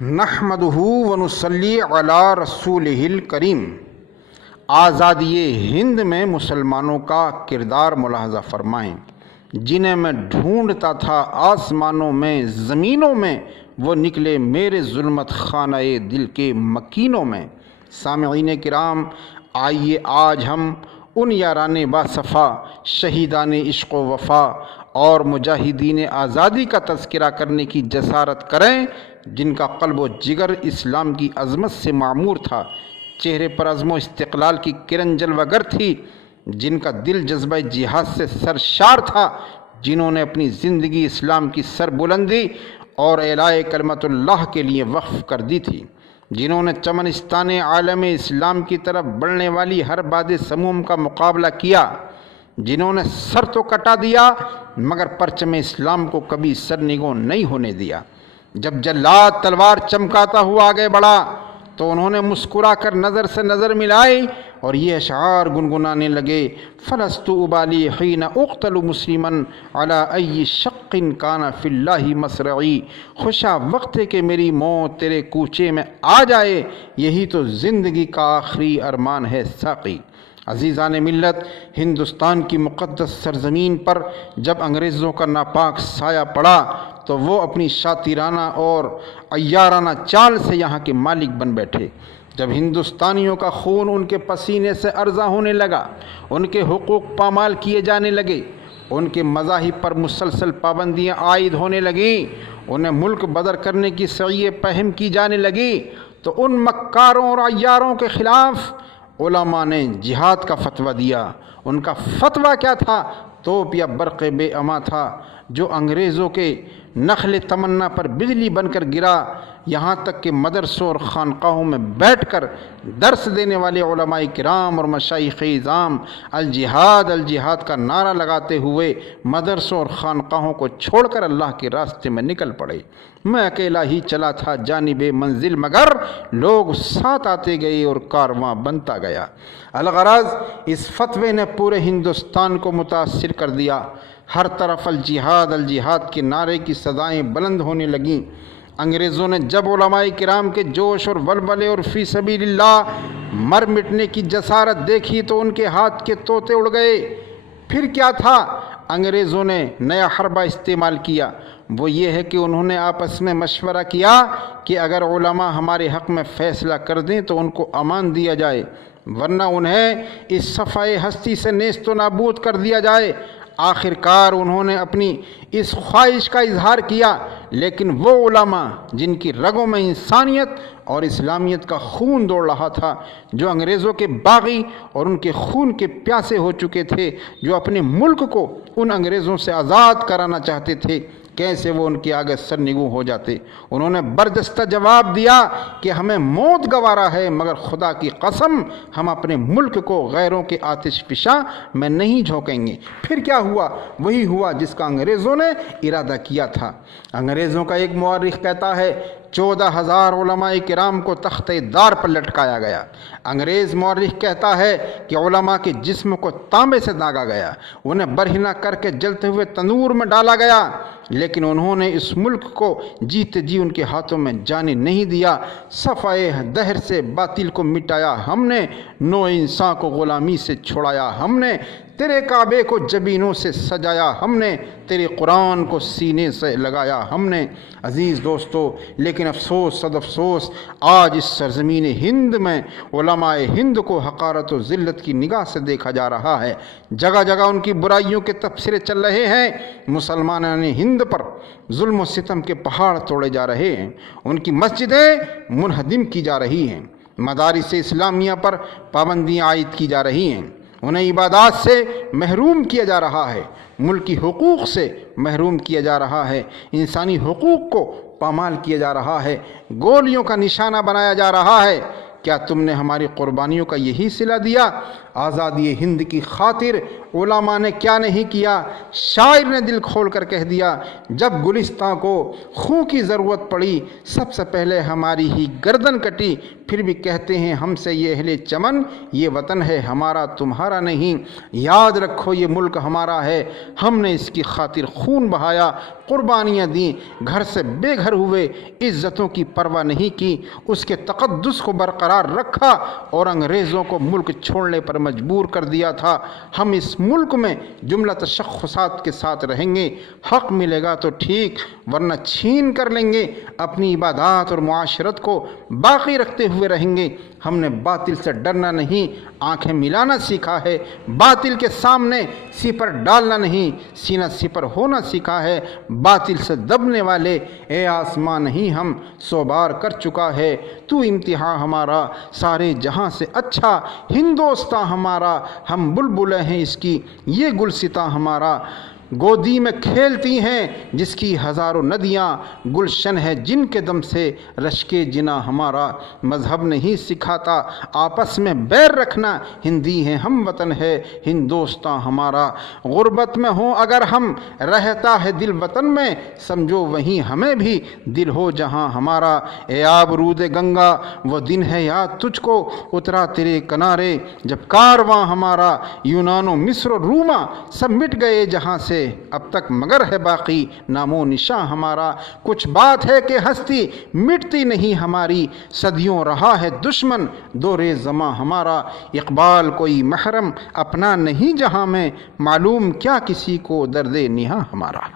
نحمدہ ونصلی علی رسولہ الکریم۔ آزادی ہند میں مسلمانوں کا کردار ملاحظہ فرمائیں۔ جنہیں میں ڈھونڈتا تھا آسمانوں میں زمینوں میں، وہ نکلے میرے ظلمت خانہ دل کے مکینوں میں۔ سامعین کرام، آئیے آج ہم ان یاران باصفا، شہیدان عشق و وفا اور مجاہدین آزادی کا تذکرہ کرنے کی جسارت کریں جن کا قلب و جگر اسلام کی عظمت سے معمور تھا، چہرے پر عزم و استقلال کی کرن جلوہ گر تھی، جن کا دل جذبہ جہاد سے سرشار تھا، جنہوں نے اپنی زندگی اسلام کی سربلندی اور اعلاء کلمت اللہ کے لیے وقف کر دی تھی، جنہوں نے چمنستان عالم اسلام کی طرف بڑھنے والی ہر باد سموم کا مقابلہ کیا، جنہوں نے سر تو کٹا دیا مگر پرچم اسلام کو کبھی سرنگوں نہیں ہونے دیا۔ جب جلاد تلوار چمکاتا ہوا آگے بڑھا تو انہوں نے مسکرا کر نظر سے نظر ملائی اور یہ اشعار گنگنانے لگے: فلست ابالی حین اقتل مسلما علی ای شق کان فی اللہ مسرعی۔ خوشا وقت ہے کہ میری موت تیرے کوچے میں آ جائے، یہی تو زندگی کا آخری ارمان ہے ساقی۔ عزیزان ملت، ہندوستان کی مقدس سرزمین پر جب انگریزوں کا ناپاک سایہ پڑا تو وہ اپنی شاطرانہ اور عیارانہ چال سے یہاں کے مالک بن بیٹھے۔ جب ہندوستانیوں کا خون ان کے پسینے سے ارزاں ہونے لگا، ان کے حقوق پامال کیے جانے لگے، ان کے مذاہب پر مسلسل پابندیاں عائد ہونے لگیں، انہیں ملک بدر کرنے کی سعی پہم کی جانے لگی، تو ان مکاروں اور عیاروں کے خلاف علماء نے جہاد کا فتویٰ دیا۔ ان کا فتویٰ کیا تھا؟ توپ یا برق بے اما تھا جو انگریزوں کے نخل تمنا پر بجلی بن کر گرا۔ یہاں تک کہ مدرسوں اور خانقاہوں میں بیٹھ کر درس دینے والے علماء کرام اور مشائخ اعظام الجہاد الجہاد کا نعرہ لگاتے ہوئے مدرسوں اور خانقاہوں کو چھوڑ کر اللہ کے راستے میں نکل پڑے۔ میں اکیلا ہی چلا تھا جانب منزل، مگر لوگ ساتھ آتے گئے اور کارواں بنتا گیا۔ الغرض، اس فتوے نے پورے ہندوستان کو متاثر کر دیا۔ ہر طرف الجہاد الجہاد کے نعرے کی صدائیں بلند ہونے لگیں۔ انگریزوں نے جب علماء کرام کے جوش اور ولولے اور فی سبیل اللہ مر مٹنے کی جسارت دیکھی تو ان کے ہاتھ کے طوطے اڑ گئے۔ پھر کیا تھا؟ انگریزوں نے نیا حربہ استعمال کیا، وہ یہ ہے کہ انہوں نے آپس میں مشورہ کیا کہ اگر علماء ہمارے حق میں فیصلہ کر دیں تو ان کو امان دیا جائے، ورنہ انہیں اس صفحۂ ہستی سے نیست و نابود کر دیا جائے۔ آخر کار انہوں نے اپنی اس خواہش کا اظہار کیا، لیکن وہ علماء جن کی رگوں میں انسانیت اور اسلامیت کا خون دوڑ رہا تھا، جو انگریزوں کے باغی اور ان کے خون کے پیاسے ہو چکے تھے، جو اپنے ملک کو ان انگریزوں سے آزاد کرانا چاہتے تھے، کیسے وہ ان کے آگے سرنگوں ہو جاتے؟ انہوں نے برجستہ جواب دیا کہ ہمیں موت گوارا ہے، مگر خدا کی قسم ہم اپنے ملک کو غیروں کے آتش فشاں میں نہیں جھونکیں گے۔ پھر کیا ہوا؟ وہی ہوا جس کا انگریزوں نے ارادہ کیا تھا۔ انگریزوں کا ایک مورخ کہتا ہے 14,000 علماء کرام کو تخت دار پر لٹکایا گیا۔ انگریز مورخ کہتا ہے کہ علماء کے جسم کو تانبے سے داغا گیا، انہیں برہنہ کر کے جلتے ہوئے تنور میں ڈالا گیا، لیکن انہوں نے اس ملک کو جیتے جی ان کے ہاتھوں میں جانے نہیں دیا۔ صفحۂ دہر سے باطل کو مٹایا ہم نے، نو انسان کو غلامی سے چھڑایا ہم نے، تیرے کعبے کو جبینوں سے سجایا ہم نے، تیرے قرآن کو سینے سے لگایا ہم نے۔ عزیز دوستو، لیکن افسوس صد افسوس، آج اس سرزمین ہند میں علماء ہند کو حقارت و ذلت کی نگاہ سے دیکھا جا رہا ہے۔ جگہ جگہ ان کی برائیوں کے تبصرے چل رہے ہیں۔ مسلمانان ہند پر ظلم و ستم کے پہاڑ توڑے جا رہے ہیں، ان کی مسجدیں منہدم کی جا رہی ہیں، مدارس اسلامیہ پر پابندیاں عائد کی جا رہی ہیں، انہیں عبادات سے محروم کیا جا رہا ہے، ملکی حقوق سے محروم کیا جا رہا ہے، انسانی حقوق کو پامال کیا جا رہا ہے، گولیوں کا نشانہ بنایا جا رہا ہے۔ کیا تم نے ہماری قربانیوں کا یہی صلہ دیا؟ آزادی ہند کی خاطر علماء نے کیا نہیں کیا، شاعر نے دل کھول کر کہہ دیا، جب گلستاں کو خون کی ضرورت پڑی سب سے پہلے ہماری ہی گردن کٹی، پھر بھی کہتے ہیں ہم سے یہ اہل چمن، یہ وطن ہے ہمارا تمہارا نہیں، یاد رکھو یہ ملک ہمارا ہے، ہم نے اس کی خاطر خون بہایا، قربانیاں دیں، گھر سے بے گھر ہوئے، عزتوں کی پرواہ نہیں کی، اس کے تقدس کو برقرار رکھا اور انگریزوں کو ملک چھوڑنے پر مجبور کر دیا تھا۔ ہم اس ملک میں جملہ تشخصات کے ساتھ رہیں گے، حق ملے گا تو ٹھیک ورنہ چھین کر لیں گے، اپنی عبادات اور معاشرت کو باقی رکھتے ہوئے رہیں گے۔ ہم نے باطل سے ڈرنا نہیں، آنکھیں ملانا سیکھا ہے، باطل کے سامنے سپر ڈالنا نہیں، سینہ سپر ہونا سیکھا ہے، باطل سے دبنے والے اے آسمان نہیں ہم 100 بار کر چکا ہے، تو امتحان ہمارا سارے جہاں سے اچھا، ہندوستاں ہمارا ہم بلبلیں ہیں اس کی، یہ گلستاں ہمارا گودی میں کھیلتی ہیں جس کی ہزاروں ندیاں، گلشن ہے جن کے دم سے رشکے جنا ہمارا، مذہب نہیں سکھاتا آپس میں بیر رکھنا، ہندی ہیں ہم وطن ہے ہندوستاں ہمارا، غربت میں ہوں اگر ہم رہتا ہے دل وطن میں، سمجھو وہیں ہمیں بھی دل ہو جہاں ہمارا، اے آب رود گنگا وہ دن ہے یاد تجھ کو اترا تیرے کنارے، جب کارواں ہمارا یونان و مصر و روما سب مٹ گئے جہاں سے، اب تک مگر ہے باقی نام و نشاں ہمارا، کچھ بات ہے کہ ہستی مٹتی نہیں ہماری، صدیوں رہا ہے دشمن دور زماں ہمارا، اقبال کوئی محرم اپنا نہیں جہاں میں، معلوم کیا کسی کو درد نہاں ہمارا۔